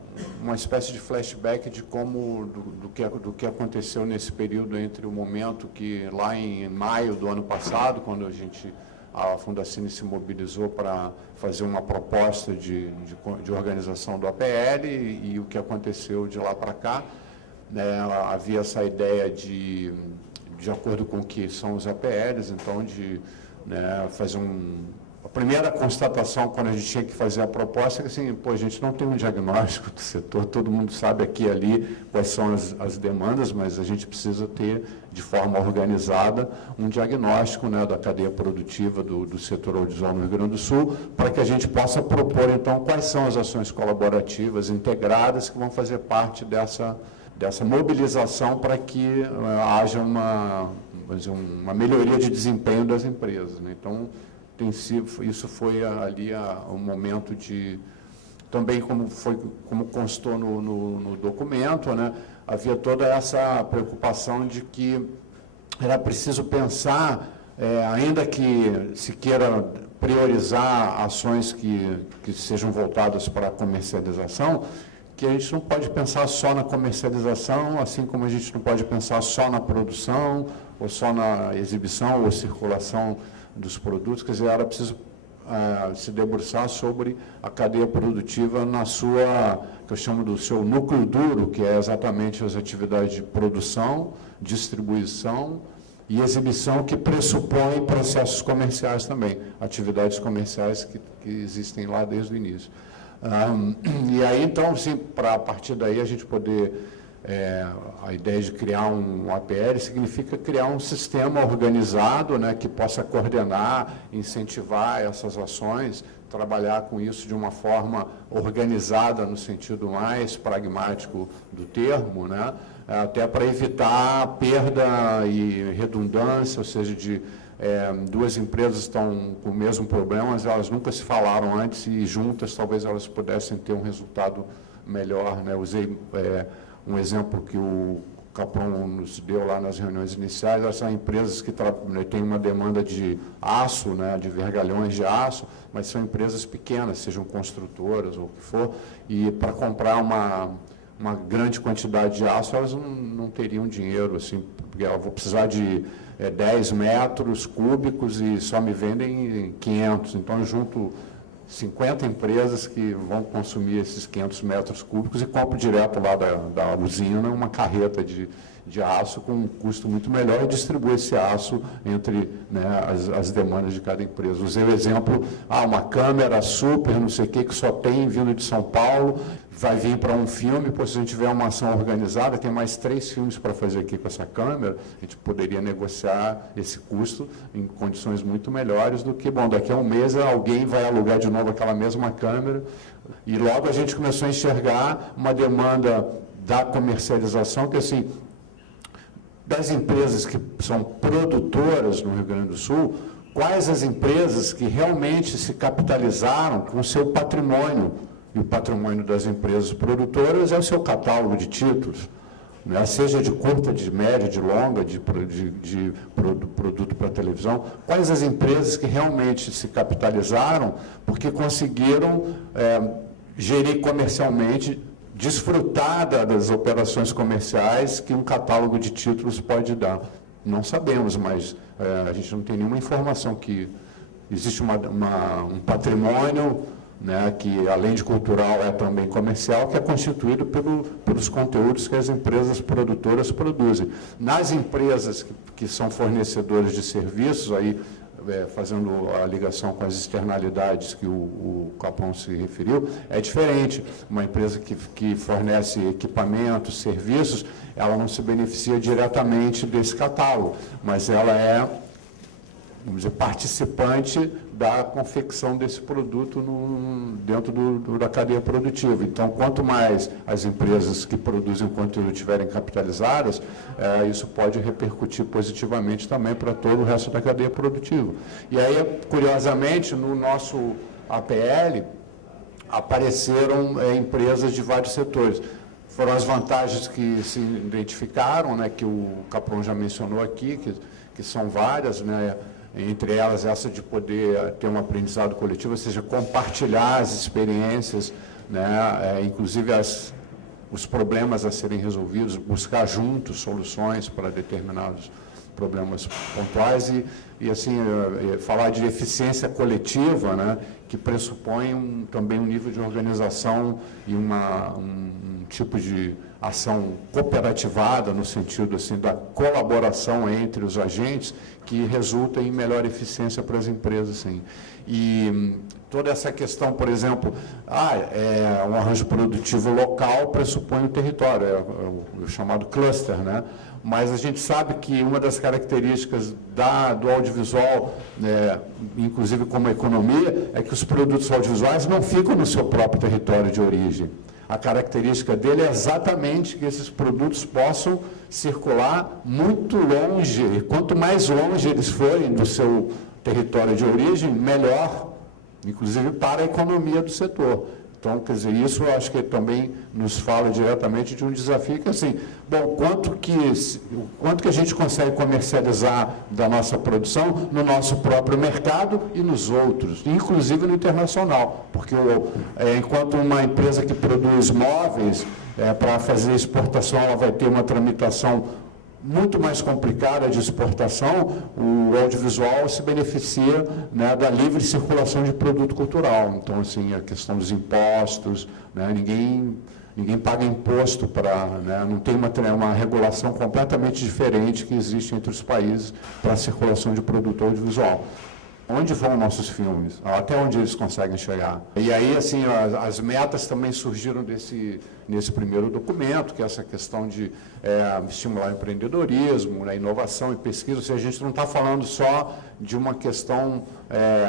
espécie de flashback de como, do que aconteceu nesse período entre o momento que, lá em maio do ano passado, quando a Fundacine se mobilizou para fazer uma proposta de organização do APL e o que aconteceu de lá para cá, né, havia essa ideia de acordo com o que são os APLs, então fazer a primeira constatação quando a gente tinha que fazer a proposta é que assim, a gente não tem um diagnóstico do setor, todo mundo sabe aqui e ali quais são as demandas, mas a gente precisa ter de forma organizada um diagnóstico, né, da cadeia produtiva do setor audiovisual no Rio Grande do Sul, para que a gente possa propor então quais são as ações colaborativas integradas que vão fazer parte dessa mobilização para que haja uma melhoria de desempenho das empresas, né? Então, isso foi ali um momento de... Também, como constou no documento, né, havia toda essa preocupação de que era preciso pensar, ainda que se queira priorizar ações que sejam voltadas para a comercialização, que a gente não pode pensar só na comercialização, assim como a gente não pode pensar só na produção, ou só na exibição ou circulação dos produtos. Quer dizer, era preciso se debruçar sobre a cadeia produtiva na sua, que eu chamo do seu núcleo duro, que é exatamente as atividades de produção, distribuição e exibição, que pressupõem processos comerciais também, atividades comerciais que existem lá desde o início. E aí, então, sim, a partir daí a gente poder, a ideia de criar um APL significa criar um sistema organizado, né, que possa coordenar, incentivar essas ações, trabalhar com isso de uma forma organizada no sentido mais pragmático do termo, né, até para evitar perda e redundância, ou seja, duas empresas estão com o mesmo problema, mas elas nunca se falaram antes e juntas talvez elas pudessem ter um resultado melhor, né? Usei um exemplo que o Capron nos deu lá nas reuniões iniciais. Essas são empresas que têm uma demanda de aço, né, de vergalhões de aço, mas são empresas pequenas, sejam construtoras ou o que for, e para comprar uma grande quantidade de aço, elas não teriam dinheiro, assim, porque eu vou precisar de 10 metros cúbicos e só me vendem 500, então eu junto 50 empresas que vão consumir esses 500 metros cúbicos e compram direto lá da usina uma carreta de aço com um custo muito melhor e distribui esse aço entre, né, as demandas de cada empresa. Usei o exemplo, uma câmera super, não sei o que só tem vindo de São Paulo, vai vir para um filme, se a gente tiver uma ação organizada, tem mais 3 filmes para fazer aqui com essa câmera, a gente poderia negociar esse custo em condições muito melhores do que, daqui a um mês alguém vai alugar de novo aquela mesma câmera, e logo a gente começou a enxergar uma demanda da comercialização, que assim, das empresas que são produtoras no Rio Grande do Sul, quais as empresas que realmente se capitalizaram com o seu patrimônio. E o patrimônio das empresas produtoras é o seu catálogo de títulos, né? Seja de curta, de média, de longa, de produto para televisão. Quais as empresas que realmente se capitalizaram porque conseguiram gerir comercialmente, desfrutar das operações comerciais que um catálogo de títulos pode dar. Não sabemos, mas a gente não tem nenhuma informação que existe um patrimônio, né, que além de cultural é também comercial, que é constituído pelos conteúdos que as empresas produtoras produzem. Nas empresas que são fornecedoras de serviços, aí fazendo a ligação com as externalidades que o Capão se referiu, é diferente. Uma empresa que fornece equipamentos, serviços, ela não se beneficia diretamente desse catálogo, mas ela é, vamos dizer, participante da confecção desse produto dentro da cadeia produtiva. Então, quanto mais as empresas que produzem conteúdo estiverem capitalizadas, isso pode repercutir positivamente também para todo o resto da cadeia produtiva. E aí, curiosamente, no nosso APL, apareceram empresas de vários setores. Foram as vantagens que se identificaram, né, que o Capão já mencionou aqui, que são várias, né, entre elas essa de poder ter um aprendizado coletivo, ou seja, compartilhar as experiências, né, inclusive os problemas a serem resolvidos, buscar juntos soluções para determinados problemas pontuais e assim, falar de eficiência coletiva, né, que pressupõe também um nível de organização e um tipo de ação cooperativada, no sentido assim, da colaboração entre os agentes, que resulta em melhor eficiência para as empresas. Assim. E toda essa questão, por exemplo, um arranjo produtivo local pressupõe o território, o chamado cluster, né? Mas a gente sabe que uma das características do audiovisual, inclusive como economia, é que os produtos audiovisuais não ficam no seu próprio território de origem. A característica dele é exatamente que esses produtos possam circular muito longe, e quanto mais longe eles forem do seu território de origem, melhor, inclusive para a economia do setor. Então, quer dizer, isso eu acho que também nos fala diretamente de um desafio que, assim, quanto que a gente consegue comercializar da nossa produção no nosso próprio mercado e nos outros, inclusive no internacional, porque enquanto uma empresa que produz móveis, para fazer exportação, ela vai ter uma tramitação muito mais complicada de exportação, o audiovisual se beneficia, né, da livre circulação de produto cultural. Então, assim, a questão dos impostos, né, ninguém paga imposto né, não tem uma regulação completamente diferente que existe entre os países para a circulação de produto audiovisual. Onde vão nossos filmes? Até onde eles conseguem chegar? E aí, assim, as metas também surgiram nesse primeiro documento, que é essa questão de estimular o empreendedorismo, né, inovação e pesquisa. Ou seja, a gente não está falando só de uma questão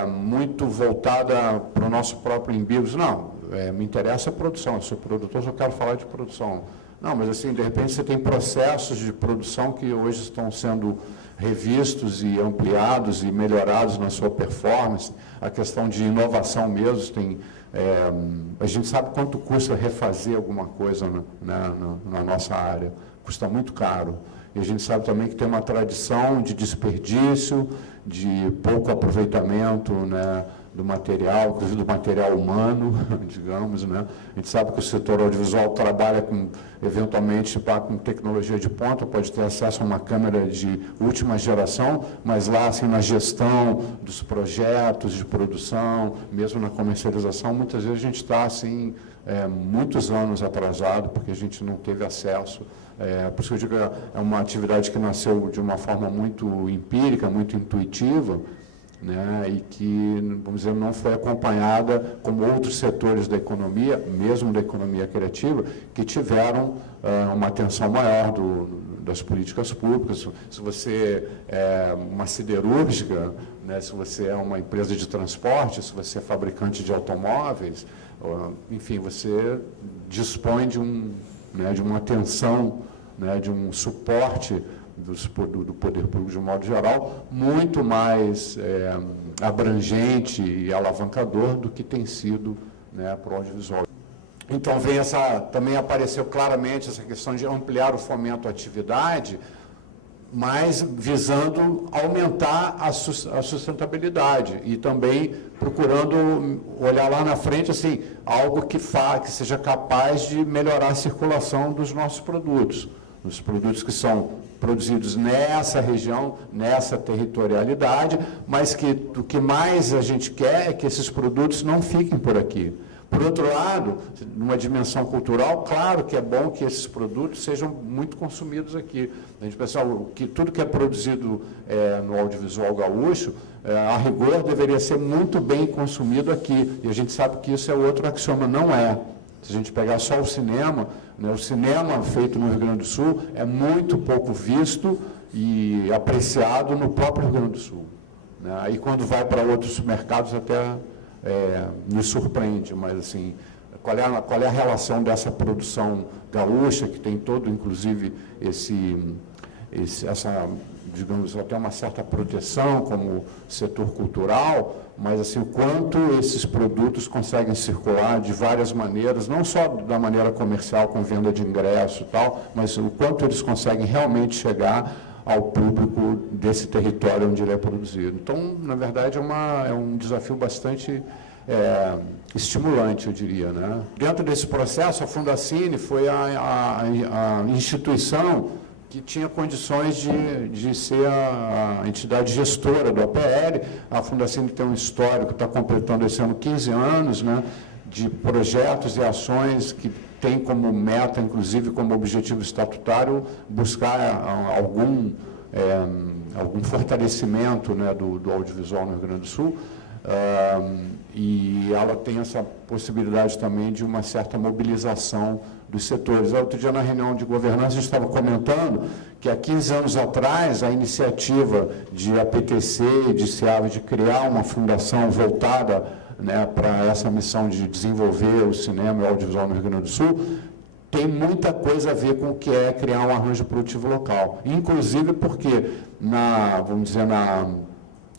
muito voltada para o nosso próprio umbigo. Não, me interessa a produção, eu sou produtor, só quero falar de produção. Não, mas assim, de repente você tem processos de produção que hoje estão sendo revistos e ampliados e melhorados na sua performance, a questão de inovação mesmo, a gente sabe quanto custa refazer alguma coisa na nossa área, custa muito caro. E a gente sabe também que tem uma tradição de desperdício, de pouco aproveitamento, né, do material, inclusive do material humano, digamos, né? A gente sabe que o setor audiovisual trabalha eventualmente com tecnologia de ponta, pode ter acesso a uma câmera de última geração, mas lá, assim, na gestão dos projetos de produção, mesmo na comercialização, muitas vezes a gente está, assim, muitos anos atrasado, porque a gente não teve acesso. Por isso que eu digo que é uma atividade que nasceu de uma forma muito empírica, muito intuitiva, né, e que, vamos dizer, não foi acompanhada como outros setores da economia, mesmo da economia criativa, que tiveram uma atenção maior das políticas públicas. Se você é uma siderúrgica, né, se você é uma empresa de transporte, se você é fabricante de automóveis, enfim, você dispõe de uma atenção, né, de um suporte do poder público de um modo geral, muito mais abrangente e alavancador do que tem sido, né, para o audiovisual. Então, também apareceu claramente essa questão de ampliar o fomento à atividade, mas visando aumentar a sustentabilidade e também procurando olhar lá na frente, assim, algo que seja capaz de melhorar a circulação dos nossos produtos, os produtos que são produzidos nessa região, nessa territorialidade, mas que o que mais a gente quer é que esses produtos não fiquem por aqui. Por outro lado, numa dimensão cultural, claro que é bom que esses produtos sejam muito consumidos aqui. A gente pensa que tudo que é produzido no audiovisual gaúcho, a rigor, deveria ser muito bem consumido aqui. E a gente sabe que isso é outro axioma, não é. Se a gente pegar só o cinema, né, o cinema feito no Rio Grande do Sul é muito pouco visto e apreciado no próprio Rio Grande do Sul, né? E quando vai para outros mercados até nos surpreende, mas assim, qual é a relação dessa produção gaúcha, que tem todo, inclusive, essa, digamos, até uma certa proteção como setor cultural, mas assim, o quanto esses produtos conseguem circular de várias maneiras, não só da maneira comercial, com venda de ingresso e tal, mas o quanto eles conseguem realmente chegar ao público desse território onde ele é produzido. Então, na verdade, é um desafio bastante estimulante, eu diria, né? Dentro desse processo, a Fundacine foi a instituição que tinha condições de ser a entidade gestora do APL. A Fundacine tem um histórico, está completando esse ano 15 anos, né, de projetos e ações que tem como meta, inclusive como objetivo estatutário, buscar algum fortalecimento, né, do audiovisual no Rio Grande do Sul. E ela tem essa possibilidade também de uma certa mobilização dos setores. Outro dia, na reunião de governança, a gente estava comentando que há 15 anos atrás, a iniciativa de APTC e de SEAV de criar uma fundação voltada, né, para essa missão de desenvolver o cinema e o audiovisual no Rio Grande do Sul, tem muita coisa a ver com o que é criar um arranjo produtivo local. Inclusive porque, vamos dizer,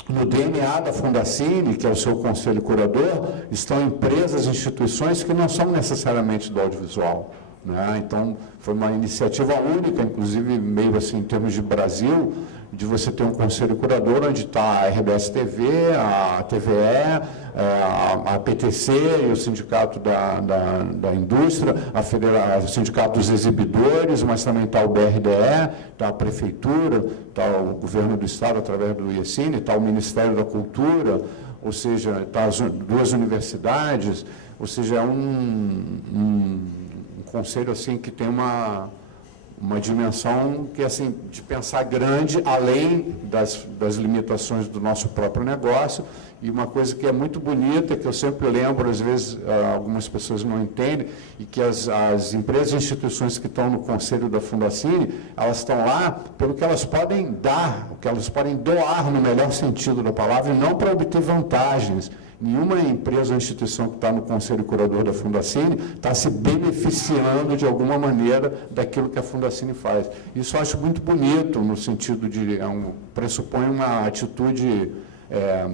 no DNA da Fundacine, que é o seu conselho curador, estão empresas e instituições que não são necessariamente do audiovisual, né? Então, foi uma iniciativa única, inclusive, meio assim, em termos de Brasil, de você ter um conselho curador onde está a RBS TV, a TVE, a PTC e o Sindicato da Indústria, o Sindicato dos Exibidores, mas também está o BRDE, está a Prefeitura, está o Governo do Estado através do IECine, está o Ministério da Cultura, ou seja, está as duas universidades, ou seja, é um conselho assim que tem uma dimensão que, assim, de pensar grande, além das limitações do nosso próprio negócio. E uma coisa que é muito bonita, que eu sempre lembro, às vezes algumas pessoas não entendem, e que as empresas e instituições que estão no conselho da Fundacine, elas estão lá pelo que elas podem dar, o que elas podem doar no melhor sentido da palavra, e não para obter vantagens. Nenhuma empresa ou instituição que está no conselho curador da Fundacine está se beneficiando de alguma maneira daquilo que a Fundacine faz. Isso eu acho muito bonito, no sentido de pressupõe uma atitude,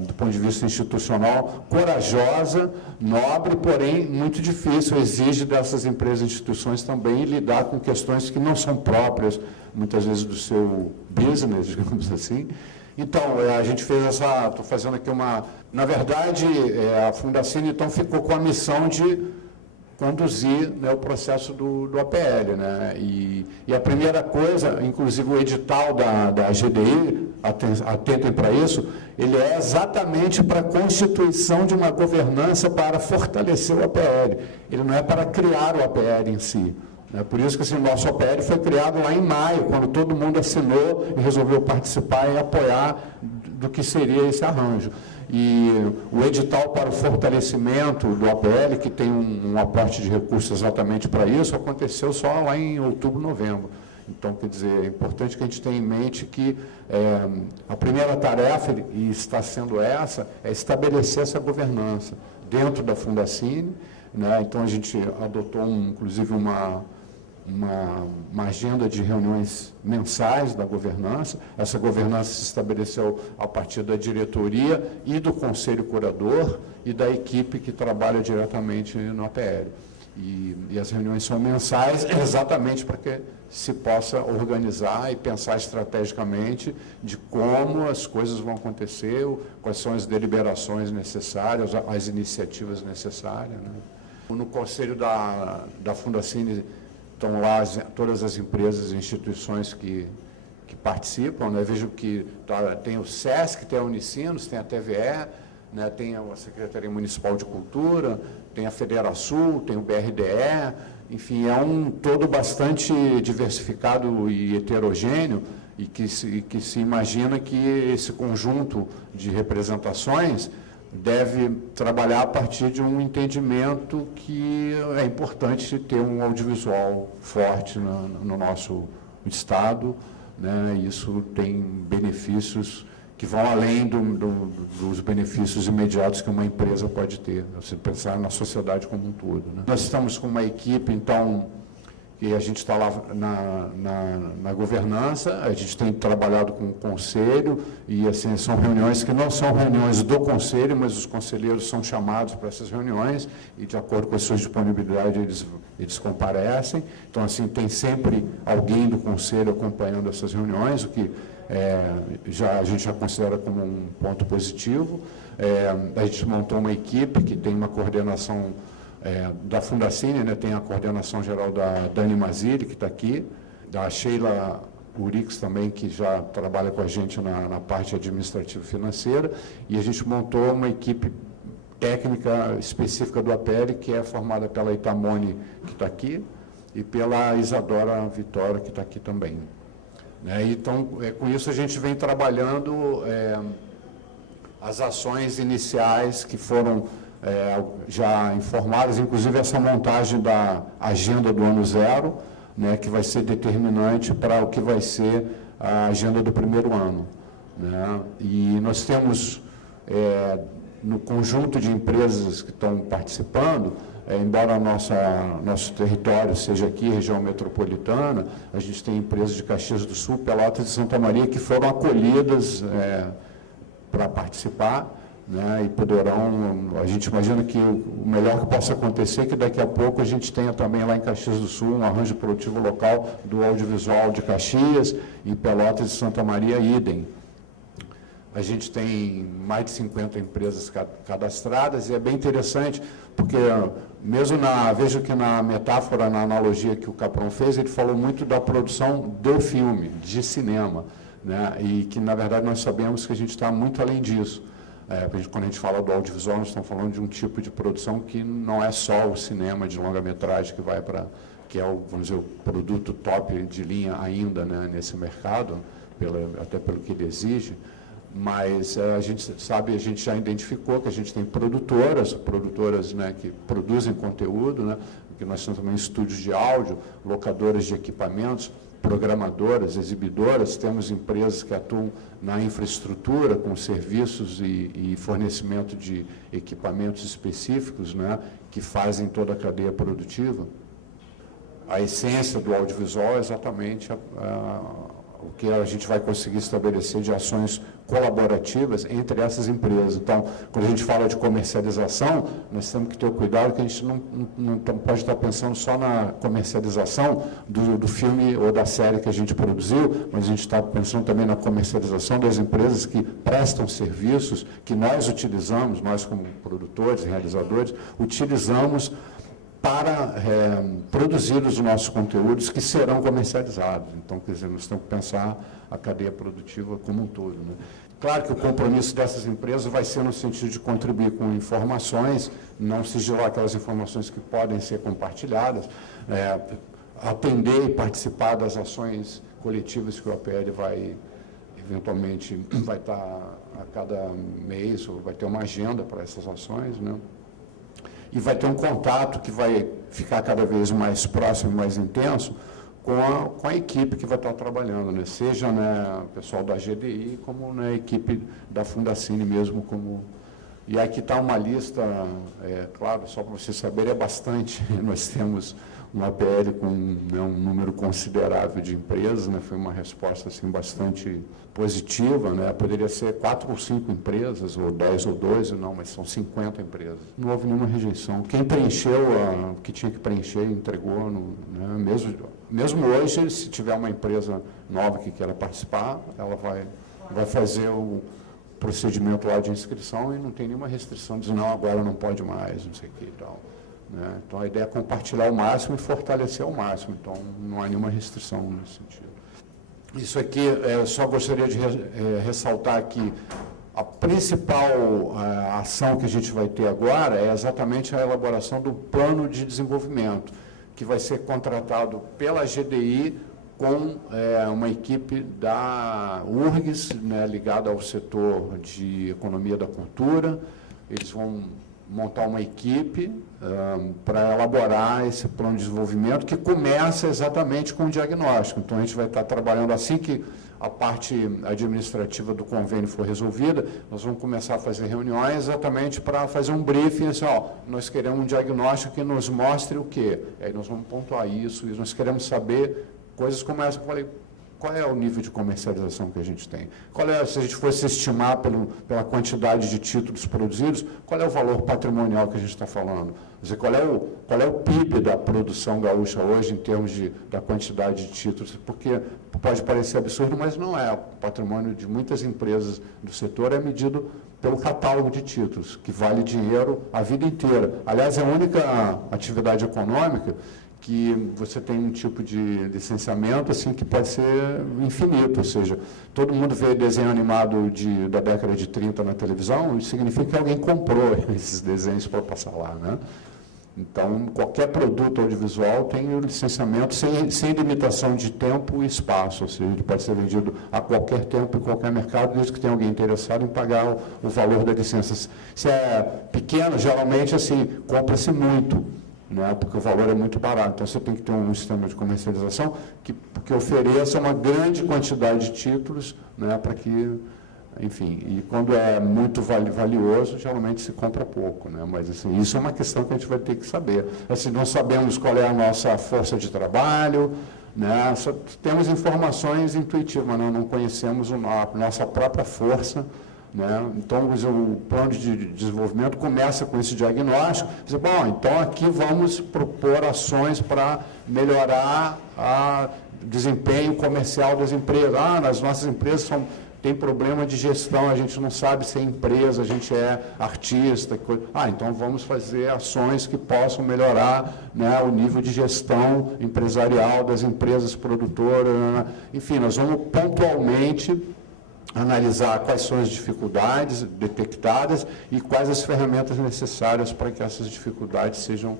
do ponto de vista institucional, corajosa, nobre, porém muito difícil. Exige dessas empresas e instituições também lidar com questões que não são próprias, muitas vezes, do seu business, digamos assim, Então, a gente fez estou fazendo aqui na verdade, a Fundacine, então, ficou com a missão de conduzir, né, o processo do APL, né? E a primeira coisa, inclusive o edital da GDI, atentem para isso, ele é exatamente para a constituição de uma governança para fortalecer o APL. Ele não é para criar o APL em si. Por isso que o nosso APL foi criado lá em maio, quando todo mundo assinou e resolveu participar e apoiar do que seria esse arranjo. E o edital para o fortalecimento do APL, que tem um aporte de recursos exatamente para isso, aconteceu só lá em outubro, novembro. Então, quer dizer, é importante que a gente tenha em mente que a primeira tarefa, e está sendo essa, é estabelecer essa governança dentro da Fundacine, né? Então, a gente adotou, inclusive, uma agenda de reuniões mensais da governança. Essa governança se estabeleceu a partir da diretoria e do conselho curador e da equipe que trabalha diretamente no APL. E as reuniões são mensais exatamente para que se possa organizar e pensar estrategicamente de como as coisas vão acontecer, quais são as deliberações necessárias, as iniciativas necessárias, né? No conselho da Fundacine estão lá todas as empresas e instituições que participam, né? Vejo que tem o SESC, tem a Unicinos, tem a TVE, né? Tem a Secretaria Municipal de Cultura, tem a Federação, tem o BRDE, enfim, é um todo bastante diversificado e heterogêneo, e que se imagina que esse conjunto de representações deve trabalhar a partir de um entendimento que é importante ter um audiovisual forte no nosso Estado, né? Isso tem benefícios que vão além dos benefícios imediatos que uma empresa pode ter, você pensar na sociedade como um todo, né? Nós estamos com uma equipe, então, que a gente está lá na governança, a gente tem trabalhado com o conselho, e assim, são reuniões que não são reuniões do conselho, mas os conselheiros são chamados para essas reuniões, e de acordo com as suas disponibilidades, eles comparecem. Então, assim, tem sempre alguém do conselho acompanhando essas reuniões, o que a gente já considera como um ponto positivo. A gente montou uma equipe que tem uma coordenação da Fundacine, né? Tem a coordenação geral da Dani Mazili, que está aqui, da Sheila Urix também, que já trabalha com a gente na parte administrativa e financeira, e a gente montou uma equipe técnica específica do APL, que é formada pela Itamone, que está aqui, e pela Isadora Vitória, que está aqui também. Então, com isso a gente vem trabalhando as ações iniciais que foram já informadas, inclusive essa montagem da agenda do ano zero, né, que vai ser determinante para o que vai ser a agenda do primeiro ano, né? E nós temos, no conjunto de empresas que estão participando, embora nosso território seja aqui, região metropolitana, a gente tem empresas de Caxias do Sul, Pelotas e Santa Maria que foram acolhidas para participar, né, e poderão, a gente imagina que o melhor que possa acontecer é que daqui a pouco a gente tenha também lá em Caxias do Sul um arranjo produtivo local do audiovisual de Caxias, e Pelotas e Santa Maria, idem. A gente tem mais de 50 empresas cadastradas, e é bem interessante, porque mesmo vejo que na metáfora, na analogia que o Capron fez, ele falou muito da produção do filme, de cinema, né, e que, na verdade, nós sabemos que a gente está muito além disso. Quando a gente fala do audiovisual, nós estamos falando de um tipo de produção que não é só o cinema de longa-metragem que vai para, que é vamos dizer, o produto top de linha ainda, né, nesse mercado, até pelo que ele exige, mas a gente sabe, a gente já identificou que a gente tem produtoras, né, que produzem conteúdo, né, que nós temos também estúdios de áudio, locadoras de equipamentos, programadoras, exibidoras, temos empresas que atuam na infraestrutura com serviços e fornecimento de equipamentos específicos, né, que fazem toda a cadeia produtiva. A essência do audiovisual é exatamente o que a gente vai conseguir estabelecer de ações colaborativas entre essas empresas. Então, quando a gente fala de comercialização, nós temos que ter o cuidado que a gente não pode estar pensando só na comercialização do filme ou da série que a gente produziu, mas a gente está pensando também na comercialização das empresas que prestam serviços que nós utilizamos, nós como produtores, realizadores, utilizamos para produzir os nossos conteúdos que serão comercializados. Então, quer dizer, nós temos que pensar a cadeia produtiva como um todo, né? Claro que o compromisso dessas empresas vai ser no sentido de contribuir com informações, não sigilar aquelas informações que podem ser compartilhadas, atender e participar das ações coletivas que o APL vai, eventualmente, vai estar a cada mês, ou vai ter uma agenda para essas ações, né? E vai ter um contato que vai ficar cada vez mais próximo, mais intenso, com a equipe que vai estar trabalhando, né? Seja, né, o pessoal da GDI, como na equipe da Fundacine mesmo. E aqui está uma lista, claro, só para vocês saberem, é bastante. Nós temos um APL com, né, um número considerável de empresas, né? Foi uma resposta assim, bastante positiva, né? Poderia ser 4 ou 5 empresas, ou 10 ou 12, não, mas são 50 empresas. Não houve nenhuma rejeição. Quem preencheu o que tinha que preencher, entregou, né? Mesmo hoje, se tiver uma empresa nova que queira participar, ela vai fazer o procedimento lá de inscrição e não tem nenhuma restrição, diz, não, agora não pode mais, não sei o que e tal. Né? Então, a ideia é compartilhar o máximo e fortalecer ao máximo. Então, não há nenhuma restrição nesse sentido. Isso aqui, eu só gostaria de ressaltar que a principal ação que a gente vai ter agora é exatamente a elaboração do plano de desenvolvimento, que vai ser contratado pela GDI com uma equipe da URGS, né, ligada ao setor de economia da cultura. Eles vão montar uma equipe para elaborar esse plano de desenvolvimento, que começa exatamente com o diagnóstico. Então, a gente vai estar trabalhando assim que a parte administrativa do convênio for resolvida, nós vamos começar a fazer reuniões exatamente para fazer um briefing, assim, ó, nós queremos um diagnóstico que nos mostre o quê? Aí nós vamos pontuar isso, e nós queremos saber coisas como essa que eu falei. Qual é o nível de comercialização que a gente tem? Se a gente fosse estimar pela quantidade de títulos produzidos, qual é o valor patrimonial que a gente está falando? Quer dizer, qual é o PIB da produção gaúcha hoje em termos da quantidade de títulos? Porque pode parecer absurdo, mas não é. O patrimônio de muitas empresas do setor é medido pelo catálogo de títulos, que vale dinheiro a vida inteira. Aliás, é a única atividade econômica que você tem um tipo de licenciamento assim, que pode ser infinito, ou seja, todo mundo vê desenho animado da década de 30 na televisão, isso significa que alguém comprou esses desenhos para passar lá, né? Então, qualquer produto audiovisual tem o licenciamento sem limitação de tempo e espaço, ou seja, ele pode ser vendido a qualquer tempo, em qualquer mercado, desde que tenha alguém interessado em pagar o valor da licença. Se é pequeno, geralmente, assim, compra-se muito, né, porque o valor é muito barato. Então, você tem que ter um sistema de comercialização que ofereça uma grande quantidade de títulos, né, para que, enfim, e quando é muito valioso, geralmente se compra pouco, né, mas assim, isso é uma questão que a gente vai ter que saber. Assim, não sabemos qual é a nossa força de trabalho, né, só temos informações intuitivas, mas não conhecemos a nossa própria força. Né? Então, o plano de desenvolvimento começa com esse diagnóstico. Dizer, bom, então aqui vamos propor ações para melhorar o desempenho comercial das empresas. As nossas empresas têm problema de gestão, a gente não sabe se é empresa, a gente é artista. Então vamos fazer ações que possam melhorar, né, o nível de gestão empresarial das empresas produtoras. Né? Enfim, nós vamos pontualmente analisar quais são as dificuldades detectadas e quais as ferramentas necessárias para que essas dificuldades sejam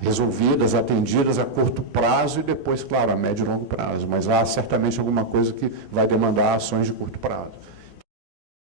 resolvidas, atendidas a curto prazo e depois, claro, a médio e longo prazo. Mas há certamente alguma coisa que vai demandar ações de curto prazo.